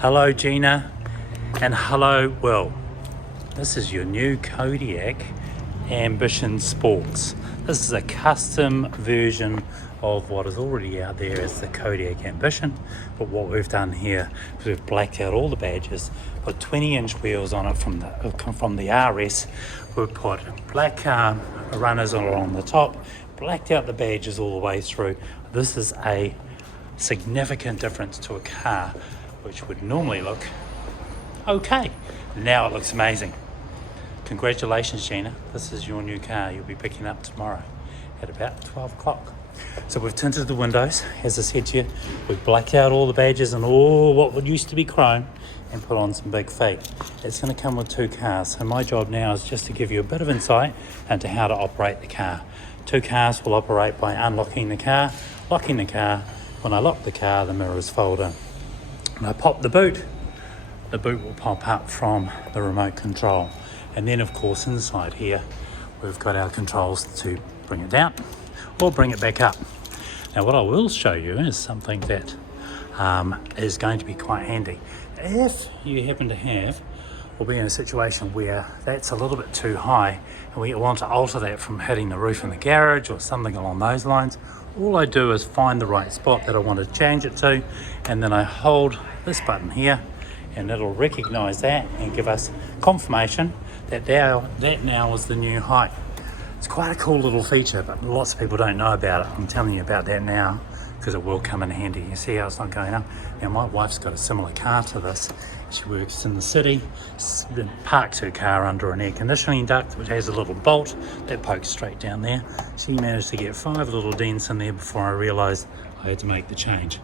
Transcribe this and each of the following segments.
Hello Gina, and hello Will. This is your new Kodiaq AM Sports. This is a custom version of what is already out there as the Kodiaq Ambition, but what we've done here is we've blacked out all the badges, put 20-inch wheels on it from the RS. We've put black runners on the top, blacked out the badges all the way through. This is a significant difference to a car which would normally look okay. Now it looks amazing. Congratulations Gina, this is your new car you'll be picking up tomorrow at about 12 o'clock. So we've tinted the windows, as I said to you, we've blacked out all the badges and all what used to be chrome and put on some big feet. It's going to come with two cars, so my job now is just to give you a bit of insight into how to operate the car. Two cars will operate by unlocking the car, locking the car. When I lock the car, the mirrors fold in. When I pop the boot will pop up from the remote control. And then of course inside here, we've got our controls to bring it down or bring it back up. Now what I will show you is something that is going to be quite handy. If you happen to have or be in a situation where that's a little bit too high and we want to alter that from hitting the roof in the garage or something along those lines, all I do is find the right spot that I want to change it to, and then I hold this button here and it'll recognize that and give us confirmation that now is the new height. It's quite a cool little feature, but lots of people don't know about it. I'm telling you about that now because it will come in handy. You see how it's not going up? Now my wife's got a similar car to this. She works in the city, parks her car under an air conditioning duct which has a little bolt that pokes straight down there. She managed to get 5 little dents in there before I realised I had to make the change.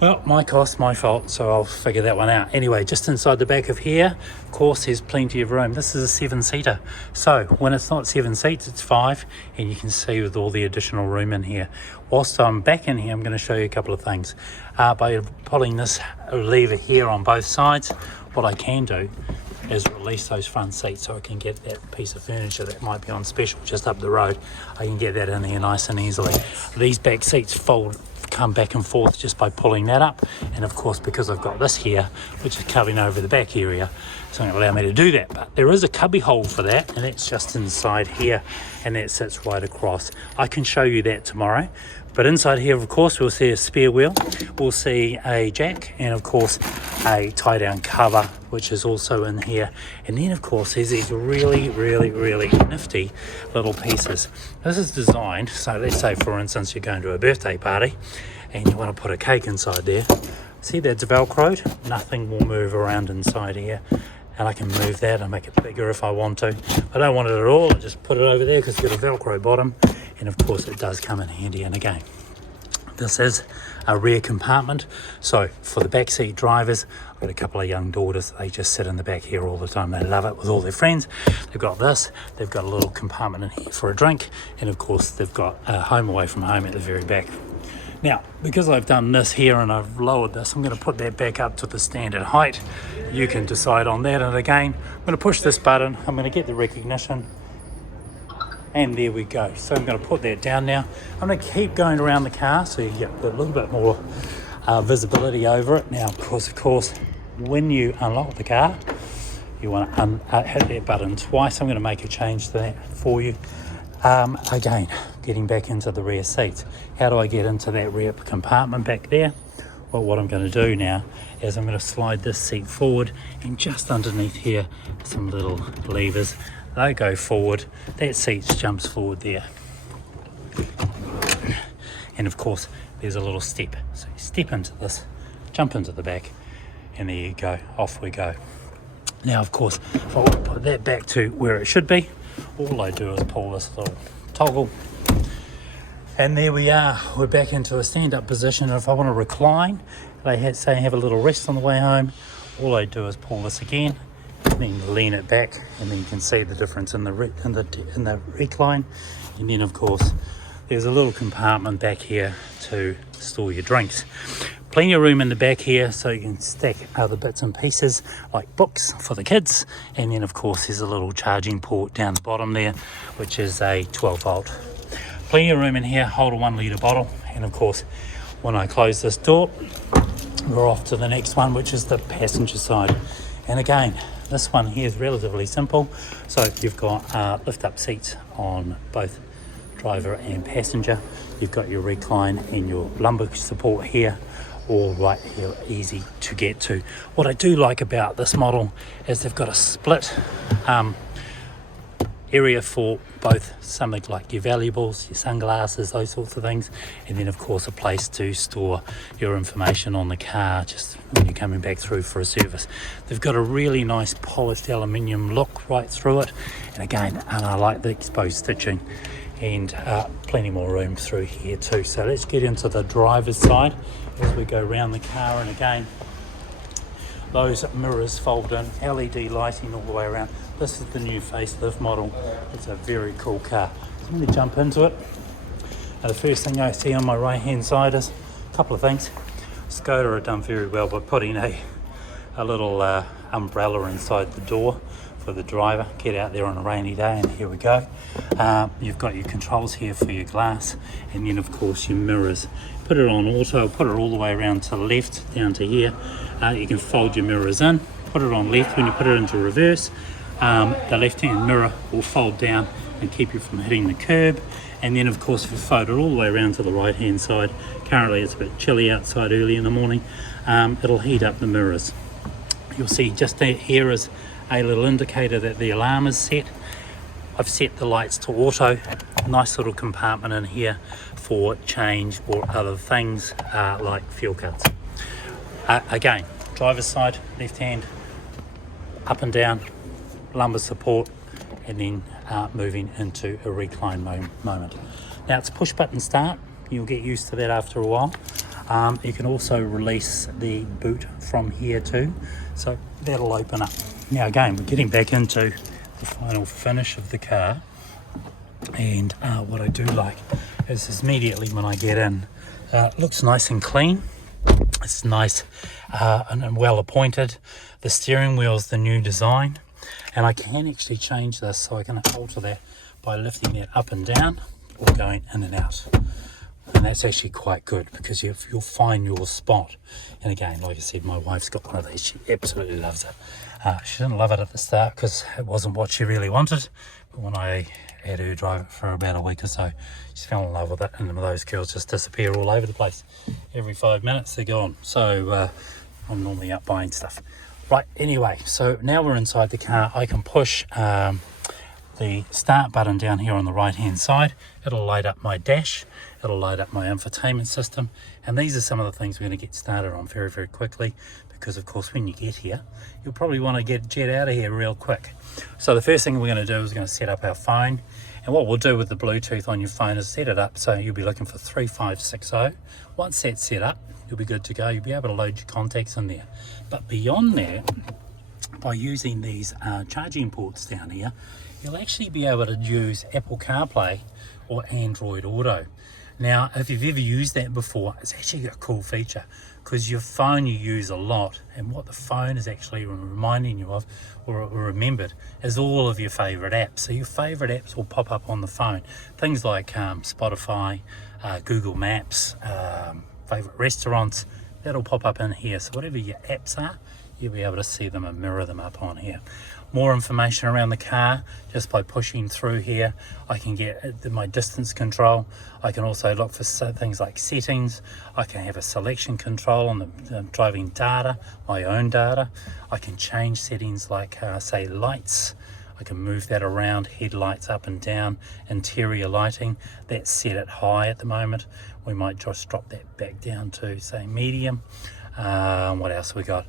Well, my cost, my fault, so I'll figure that one out. Anyway, just inside the back of here, of course, there's plenty of room. This is a 7-seater. So when it's not 7 seats, it's 5, and you can see with all the additional room in here. Whilst I'm back in here, I'm going to show you a couple of things. By pulling this lever here on both sides, what I can do is release those front seats so I can get that piece of furniture that might be on special just up the road. I can get that in here nice and easily. These back seats come back and forth just by pulling that up, and of course because I've got this here which is covering over the back area, it's not going to allow me to do that, but there is a cubby hole for that, and it's just inside here and that sits right across. I can show you that tomorrow. But inside here, of course, we'll see a spare wheel, we'll see a jack, and of course a tie down cover which is also in here. And then of course there's these really nifty little pieces. This is designed, so let's say for instance you're going to a birthday party and you want to put a cake inside there. See, that's velcroed, nothing will move around inside here. And I can move that and make it bigger if I want to. I don't want it at all, I just put it over there because it's got a velcro bottom, and of course it does come in handy. And again, this is a rear compartment, so for the backseat drivers, I've got a couple of young daughters, they just sit in the back here all the time, they love it with all their friends. They've got this, they've got a little compartment in here for a drink, and of course they've got a home away from home at the very back. Now, because I've done this here and I've lowered this, I'm going to put that back up to the standard height. You can decide on that, and again, I'm going to push this button, I'm going to get the recognition, and there we go. So I'm going to put that down now. I'm going to keep going around the car so you get a little bit more visibility over it. Now, of course, when you unlock the car, you want to hit that button twice. I'm going to make a change to that for you. Again, getting back into the rear seats. How do I get into that rear compartment back there? Well, what I'm going to do now is I'm going to slide this seat forward, and just underneath here some little levers. They go forward, that seat jumps forward there. And of course there's a little step. So you step into this, jump into the back, and there you go, off we go. Now of course, if I want to put that back to where it should be, all I do is pull this little toggle, and there we are, we're back into a stand-up position. And if I want to recline, say have a little rest on the way home, all I do is pull this again, and then lean it back, and then you can see the difference in the recline. And then of course there's a little compartment back here to store your drinks. Plenty of room in the back here so you can stack other bits and pieces like books for the kids. And then of course there's a little charging port down the bottom there, which is a 12 volt. Plenty of room in here, hold a 1 litre bottle. And of course when I close this door, we're off to the next one, which is the passenger side. And again, this one here is relatively simple. So you've got lift up seats on both driver and passenger. You've got your recline and your lumbar support here, all right here, easy to get to. What I do like about this model is they've got a split area for both something like your valuables, your sunglasses, those sorts of things, and then of course a place to store your information on the car just when you're coming back through for a service. They've got a really nice polished aluminium look right through it, and again, I like the exposed stitching, and plenty more room through here too. So let's get into the driver's side as we go around the car. And again, those mirrors fold in, LED lighting all the way around. This is the new facelift model. It's a very cool car. So I'm going to jump into it. Now the first thing I see on my right hand side is a couple of things. Skoda have done very well by putting a little umbrella inside the door for the driver. Get out there on a rainy day, and here we go. You've got your controls here for your glass, and then of course your mirrors. Put it on auto, put it all the way around to the left down to here. You can fold your mirrors in, put it on left. When you put it into reverse, the left hand mirror will fold down and keep you from hitting the curb. And then of course if you fold it all the way around to the right hand side, currently it's a bit chilly outside early in the morning, it'll heat up the mirrors. You'll see just here is a little indicator that the alarm is set. I've set the lights to auto. Nice little compartment in here for change or other things like fuel cards. Again, driver's side, left hand, up and down, lumbar support, and then moving into a recline moment. Now it's push button start. You'll get used to that after a while. You can also release the boot from here too, so that'll open up. Now again, we're getting back into the final finish of the car, and what I do like is immediately when I get in, it looks nice and clean. It's nice and well appointed. The steering wheel is the new design, and I can actually change this, so I can alter that by lifting it up and down or going in and out. And that's actually quite good because you'll find your spot. And again, like I said, my wife's got one of these. She absolutely loves it. She didn't love it at the start because it wasn't what she really wanted. But when I had her drive it for about a week or so, she fell in love with it. And those girls just disappear all over the place. Every 5 minutes they're gone. So I'm normally out buying stuff. Right, anyway, so now we're inside the car. I can push the start button down here on the right hand side. It'll light up my dash, it'll light up my infotainment system, and these are some of the things we're going to get started on very, very quickly, because of course when you get here you'll probably want to jet out of here real quick. So the first thing we're going to do is we're going to set up our phone, and what we'll do with the Bluetooth on your phone is set it up so you'll be looking for 3560. Once that's set up, you'll be good to go. You'll be able to load your contacts in there. But beyond that, by using these charging ports down here, you'll actually be able to use Apple CarPlay or Android Auto. Now, if you've ever used that before, it's actually a cool feature, because your phone you use a lot, and what the phone is actually reminding you of, or remembered, is all of your favorite apps. So your favorite apps will pop up on the phone. Things like Spotify, Google Maps, favorite restaurants, that'll pop up in here. So whatever your apps are, you'll be able to see them and mirror them up on here. More information around the car just by pushing through here. I can get my distance control. I can also look for things like settings. I can have a selection control on the driving data, my own data. I can change settings like say lights. I can move that around, headlights up and down, interior lighting. That's set at high at the moment. We might just drop that back down to say medium. What else we got?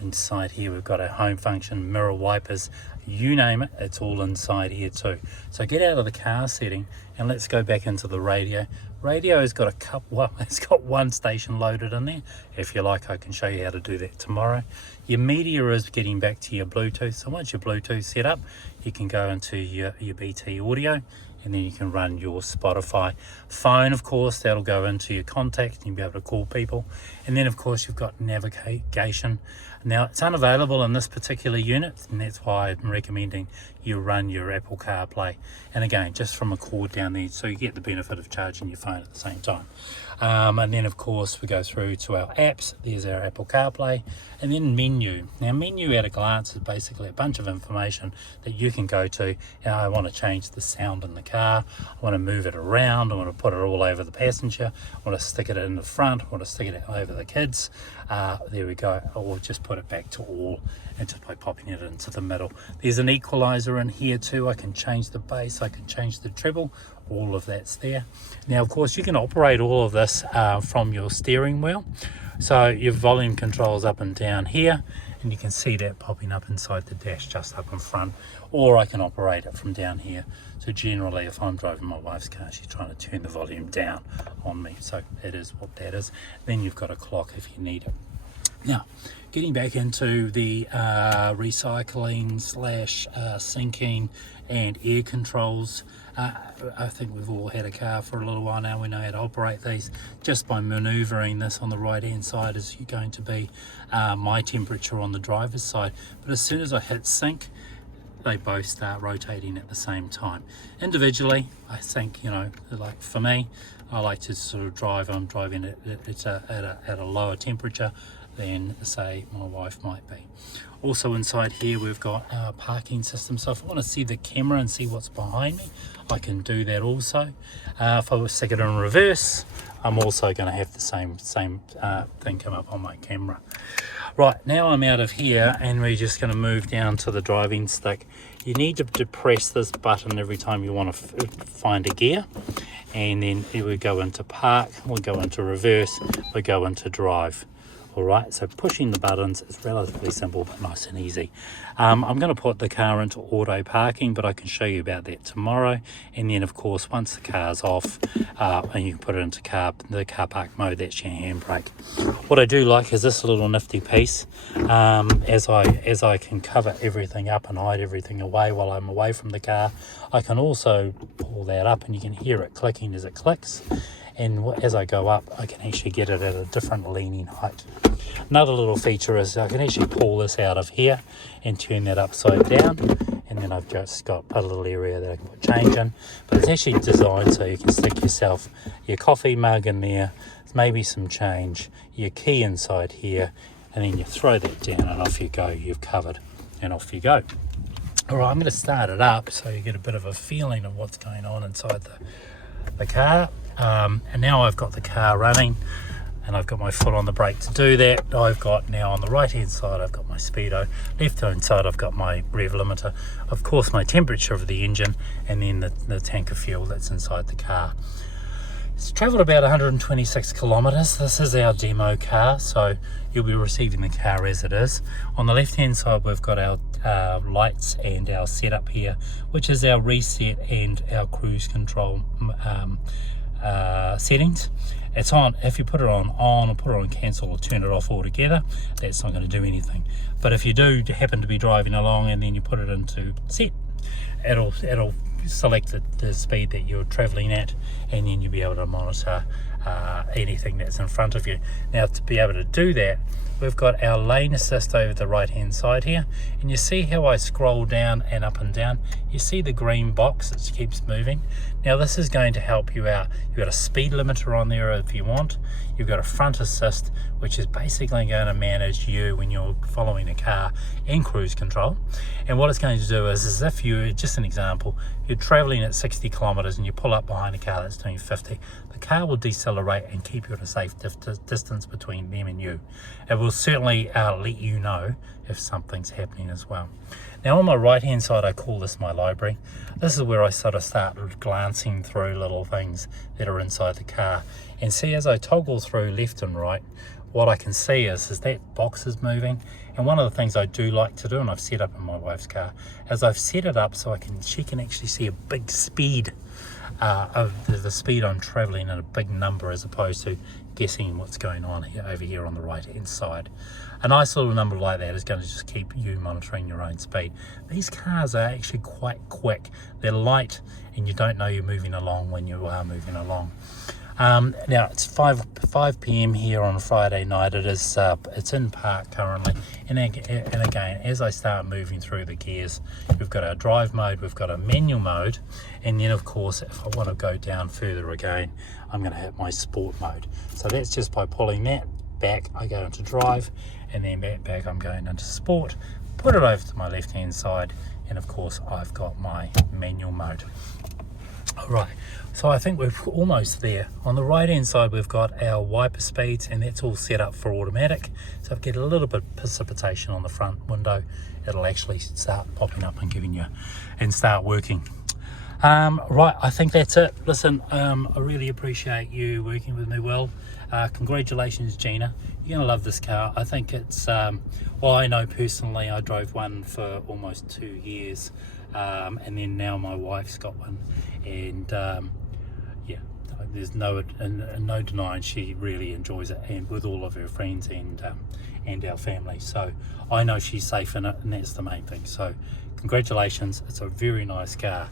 Inside here we've got a home function, mirror wipers, you name it, it's all inside here too. So get out of the car setting and let's go back into the radio. Radio has got it's got one station loaded in there. If you like, I can show you how to do that tomorrow. Your media is getting back to your Bluetooth. So once your Bluetooth set up, you can go into your BT audio and then you can run your Spotify. Phone, of course, that'll go into your contact and you'll be able to call people. And then of course you've got navigation. Now it's unavailable in this particular unit, and that's why I'm recommending you run your Apple CarPlay, and again just from a cord down there, so you get the benefit of charging your phone at the same time. And then of course we go through to our apps. There's our Apple CarPlay, and then menu. Now menu at a glance is basically a bunch of information that you can go to. And I want to change the sound in the car, I want to move it around, I want to put it all over the passenger, I want to stick it in the front, I want to stick it over the kids. There we go. Or just put it back to all, and just by popping it into the middle. There's an equalizer in here too. I can change the bass, I can change the treble, all of that's there. Now of course you can operate all of this from your steering wheel, so your volume controls up and down here, and you can see that popping up inside the dash just up in front, or I can operate it from down here. So generally if I'm driving my wife's car, she's trying to turn the volume down on me, so it is what that is. Then you've got a clock if you need it. Now, getting back into the recycling / sinking and air controls, I think we've all had a car for a little while now. We know how to operate these. Just by manoeuvring this on the right hand side is going to be my temperature on the driver's side. But as soon as I hit sync, they both start rotating at the same time. Individually, I think, you know, like for me, I like to sort of drive, I'm driving at a lower temperature than say my wife might be. Also inside here we've got our parking system, so if I want to see the camera and see what's behind me, I can do that also. If I was stick it in reverse, I'm also going to have the same thing come up on my camera. Right, now I'm out of here and we're just going to move down to the driving stick. You need to depress this button every time you want to find a gear, and then we go into park, we go into reverse, we go into drive. Alright, so pushing the buttons is relatively simple but nice and easy. I'm going to put the car into auto parking, but I can show you about that tomorrow. And then of course once the car's off and you can put it into the car park mode, that's your handbrake. What I do like is this little nifty piece, as I can cover everything up and hide everything away while I'm away from the car. I can also pull that up and you can hear it clicking as it clicks. And as I go up, I can actually get it at a different leaning height. Another little feature is I can actually pull this out of here and turn that upside down, and then I've just got a little area that I can put change in. But it's actually designed so you can stick yourself your coffee mug in there, maybe some change, your key inside here, and then you throw that down and off you go. You've covered, and off you go. All right, I'm going to start it up so you get a bit of a feeling of what's going on inside the car. And now I've got the car running and I've got my foot on the brake to do that. I've got now on the right hand side I've got my speedo, left hand side I've got my rev limiter, of course my temperature of the engine, and then the tank of fuel that's inside the car. It's travelled about 126 kilometres. This is our demo car, so you'll be receiving the car as it is. On the left hand side we've got our lights and our setup here, which is our reset and our cruise control settings. It's on. If you put it on or put it on cancel or turn it off altogether, that's not going to do anything. But if you do happen to be driving along and then you put it into set, it'll select the speed that you're traveling at, and then you'll be able to monitor anything that's in front of you. Now, to be able to do that, we've got our lane assist over the right hand side here, and you see how I scroll down and up and down. You see the green box that keeps moving. Now this is going to help you out. You've got a speed limiter on there if you want. You've got a front assist, which is basically going to manage you when you're following a car, and cruise control. And what it's going to do is if you, just an example, you're traveling at 60 kilometers and you pull up behind a car that's doing 50, the car will decelerate and keep you at a safe distance between them and you. It will certainly let you know if something's happening as well. Now on my right hand side, I call this my library. This is where I sort of start glancing through little things that are inside the car, and see as I toggle through left and right, what I can see is that box is moving. And one of the things I do like to do, and I've set up in my wife's car, is I've set it up so she can actually see a big speed of the speed I'm traveling at a big number, as opposed to guessing what's going on here, over here on the right hand side. A nice little number like that is going to just keep you monitoring your own speed. These cars are actually quite quick. They're light, and you don't know you're moving along when you are moving along. Now it's 5 p.m. here on a Friday night. It's in park currently, and again, as I start moving through the gears, we've got our drive mode, we've got a manual mode, and then of course if I want to go down further again, I'm going to hit my sport mode. So that's just by pulling that back, I go into drive, and then back I'm going into sport. Put it over to my left hand side, and of course I've got my manual mode. Alright, so I think we're almost there. On the right hand side we've got our wiper speeds, and that's all set up for automatic. So if I get a little bit of precipitation on the front window, it'll actually start popping up and giving you, and start working. Right, I think that's it. Listen, I really appreciate you working with me well. Congratulations, Gina. You're gonna love this car. I think it's well, I know personally I drove one for almost 2 years, and then now my wife's got one, and yeah, there's no denying she really enjoys it, and with all of her friends and our family. So I know she's safe in it, and that's the main thing. So congratulations, it's a very nice car.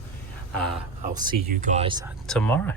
I'll see you guys tomorrow.